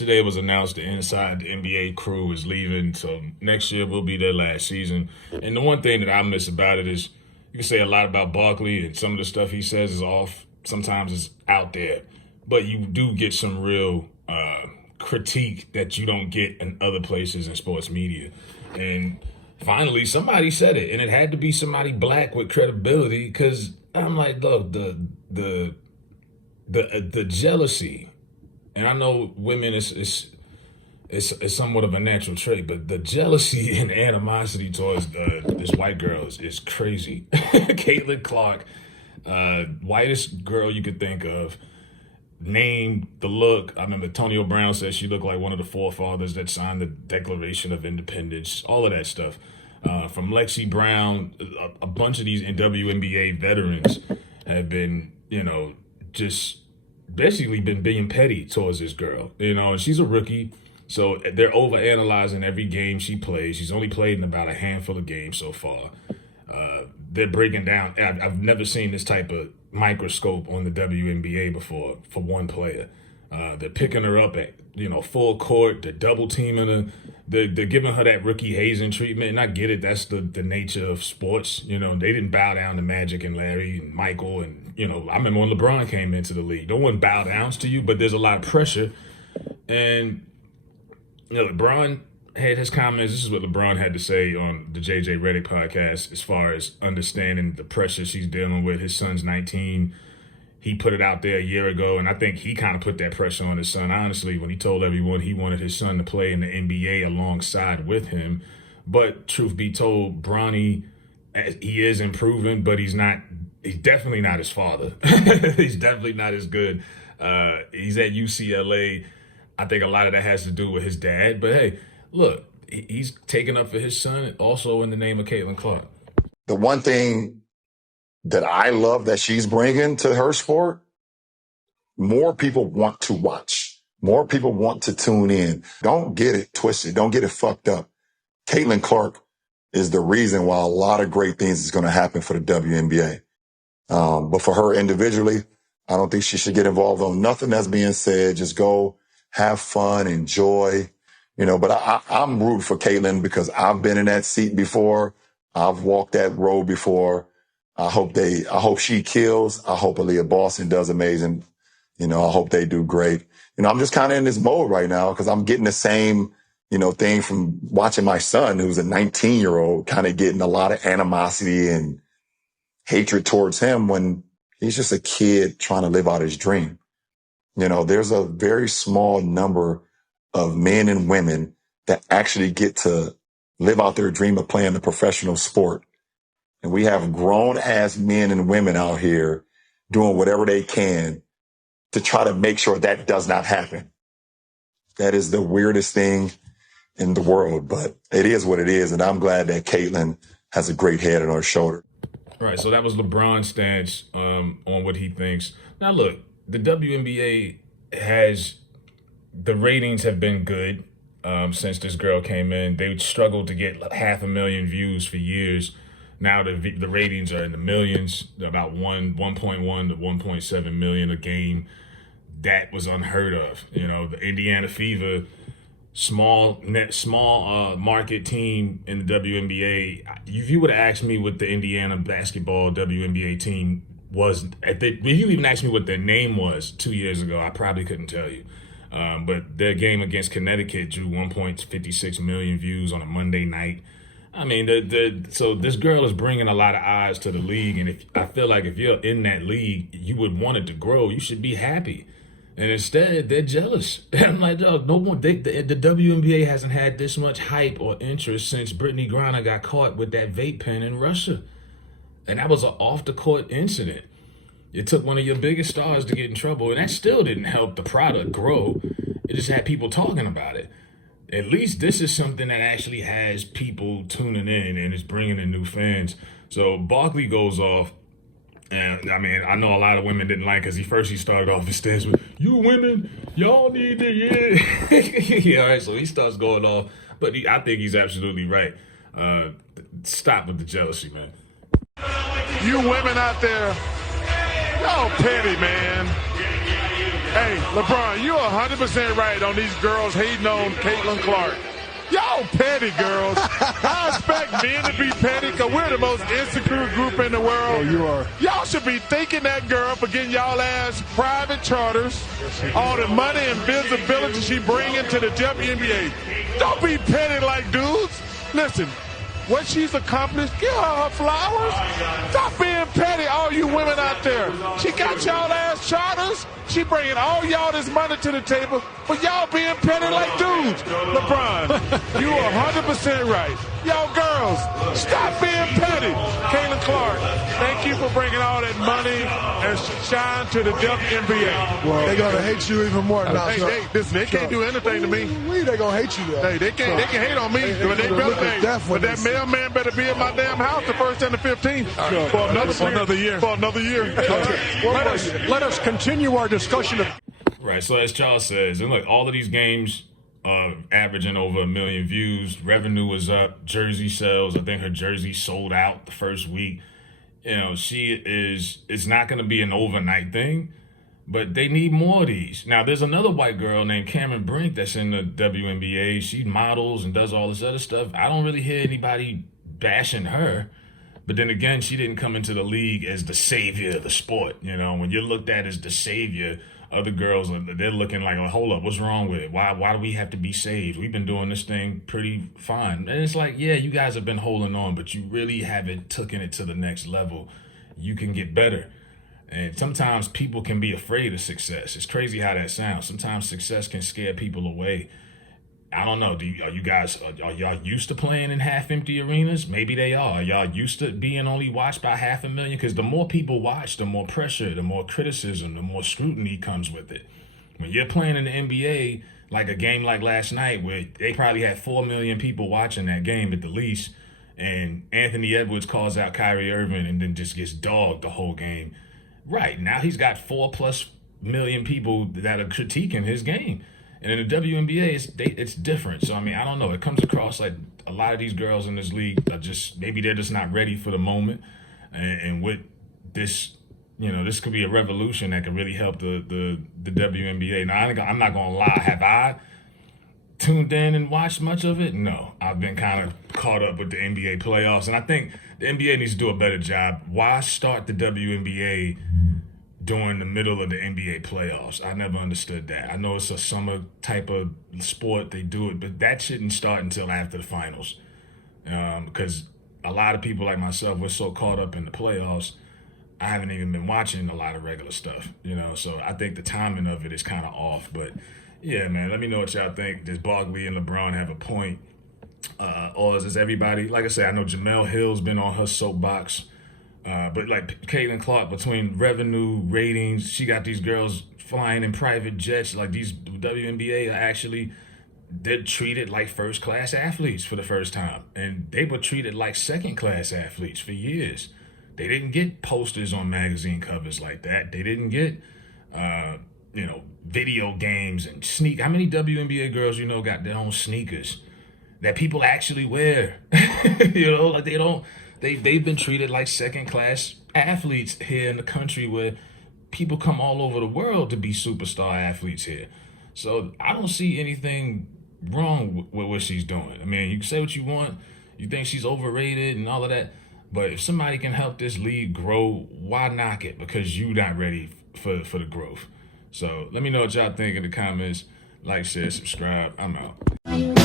Today it was announced the inside the NBA crew is leaving, so next year will be their last season. And the one thing that I miss about it is you can say a lot about Barkley and some of the stuff he says is off. Sometimes it's out there, but you do get some real critique that you don't get in other places in sports media. And finally, somebody said it, and it had to be somebody black with credibility. Because I'm like, look, the jealousy, and I know women is somewhat of a natural trait, but the jealousy and animosity towards this white girl is crazy. Caitlin Clark, whitest girl you could think of. Name, the look. I remember Antonio Brown said she looked like one of the forefathers that signed the Declaration of Independence, all of that stuff. From Lexi Brown, a bunch of these WNBA veterans have been, just basically been being petty towards this girl, and she's a rookie. So they're over analyzing every game she plays. She's only played in about a handful of games so far. They're breaking down. I've never seen this type of microscope on the WNBA before for one player. They're picking her up at full court. They're double teaming her. They're giving her that rookie hazing treatment. And I get it. That's the nature of sports. They didn't bow down to Magic and Larry and Michael. And, I remember when LeBron came into the league. No one bow downs to you, but there's a lot of pressure. And, LeBron had his comments. This is what LeBron had to say on the JJ Redick podcast as far as understanding the pressure she's dealing with. His son's 19. He put it out there a year ago, and I think he kind of put that pressure on his son, honestly, when he told everyone he wanted his son to play in the NBA alongside with him. But truth be told, Bronny, he is improving, but he's definitely not his father. He's definitely not as good. He's at UCLA. I think a lot of that has to do with his dad. But hey, look, he's taking up for his son also in the name of Caitlin Clark. The one thing that I love that she's bringing to her sport, more people want to watch. More people want to tune in. Don't get it twisted. Don't get it fucked up. Caitlin Clark is the reason why a lot of great things is going to happen for the WNBA. But for her individually, I don't think she should get involved on nothing that's being said. Just go have fun, enjoy, but I'm rooting for Caitlin because I've been in that seat before. I've walked that road before. I hope she kills. I hope Aaliyah Boston does amazing. I hope they do great. I'm just kind of in this mode right now because I'm getting the same, thing from watching my son, who's a 19-year-old, kind of getting a lot of animosity and hatred towards him when he's just a kid trying to live out his dream. There's a very small number of men and women that actually get to live out their dream of playing a professional sport. And we have grown ass men and women out here doing whatever they can to try to make sure that does not happen. That is the weirdest thing in the world, but it is what it is. And I'm glad that Caitlin has a great head on her shoulder. Right. So that was LeBron's stance on what he thinks. Now, look, the WNBA the ratings have been good since this girl came in. They struggled to get 500,000 views for years. Now the ratings are in the millions, about 1.1 to 1.7 million a game. That was unheard of. The Indiana Fever, small market team in the WNBA. If you would have asked me what the Indiana basketball WNBA team was, if you even asked me what their name was 2 years ago, I probably couldn't tell you. But their game against Connecticut drew 1.56 million views on a Monday night. I mean, so this girl is bringing a lot of eyes to the league, and I feel like if you're in that league, you would want it to grow. You should be happy, and instead they're jealous. I'm like, dog, no one. The WNBA hasn't had this much hype or interest since Brittany Griner got caught with that vape pen in Russia, and that was an off the court incident. It took one of your biggest stars to get in trouble, and that still didn't help the product grow. It just had people talking about it. At least this is something that actually has people tuning in and is bringing in new fans. So Barkley goes off, and I mean, I know a lot of women didn't like because he started off his stance with, "You women, y'all need to," yeah, all right. So he starts going off, but I think he's absolutely right. Stop with the jealousy, man. You women out there, y'all petty, man. Hey, LeBron, you're 100% right on these girls hating on Caitlin Clark. Y'all petty girls. I expect men to be petty because we're the most insecure group in the world. Oh, you are. Y'all should be thanking that girl for getting y'all ass private charters, all the money and visibility she bringing to the WNBA. Don't be petty like dudes. Listen, what she's accomplished, give her her flowers. Stop being petty, all you women out there. She got y'all ass charters. She bringing all y'all this money to the table, but y'all being petty like dudes. LeBron, you are 100% right. Y'all girls, stop being petty. Caitlin Clark, thank you for bringing all that money and shine to the WNBA. Well, they're going to hate you even more now. Hey, they can't do anything to me. They're going to hate you there. Hey, they can hate on me, but that mailman better be in my damn house the 1st and the 15th for another year. For another year. Let us continue our discussion. Right, so as Charles says, and look, all of these games averaging over 1 million views, revenue was up, jersey sales, I think her jersey sold out the first week. You know, it's not going to be an overnight thing, but they need more of these. Now, there's another white girl named Cameron Brink that's in the WNBA. She models and does all this other stuff. I don't really hear anybody bashing her. But then again, she didn't come into the league as the savior of the sport. You know, when you're looked at as the savior, other girls, they're looking like, oh, hold up, what's wrong with it? Why do we have to be saved? We've been doing this thing pretty fine. And it's like, yeah, you guys have been holding on, but you really haven't taken it to the next level. You can get better. And sometimes people can be afraid of success. It's crazy how that sounds. Sometimes success can scare people away. I don't know. Are y'all used to playing in half-empty arenas? Maybe they are. Are y'all used to being only watched by 500,000? Because the more people watch, the more pressure, the more criticism, the more scrutiny comes with it. When you're playing in the NBA, like a game like last night, where they probably had 4 million people watching that game at the least, and Anthony Edwards calls out Kyrie Irving and then just gets dogged the whole game. Right, now he's got 4+ million people that are critiquing his game. And in the WNBA, it's different. So, I mean, I don't know. It comes across like a lot of these girls in this league are maybe they're just not ready for the moment. And with this, you know, this could be a revolution that could really help the WNBA. Now, I'm not going to lie. Have I tuned in and watched much of it? No. I've been kind of caught up with the NBA playoffs. And I think the NBA needs to do a better job. Why start the WNBA during the middle of the NBA playoffs? I never understood that. I know it's a summer type of sport, they do it, but that shouldn't start until after the finals. Because a lot of people like myself, we're so caught up in the playoffs, I haven't even been watching a lot of regular stuff, you know? So I think the timing of it is kind of off. But yeah, man, let me know what y'all think. Does Barkley and LeBron have a point? Or is everybody, like I said, I know Jamel Hill's been on her soapbox. But like Caitlin Clark, between revenue, ratings, she got these girls flying in private jets. Like these WNBA are actually, they're treated like first-class athletes for the first time. And they were treated like second-class athletes for years. They didn't get posters on magazine covers like that. They didn't get, video games and How many WNBA girls you know got their own sneakers that people actually wear? Like they've been treated like second-class athletes here in the country, where people come all over the world to be superstar athletes here. So I don't see anything wrong with what she's doing. I mean, you can say what you want. You think she's overrated and all of that. But if somebody can help this league grow, why knock it? Because you're not ready for the growth. So let me know what y'all think in the comments. Like, share, subscribe. I'm out.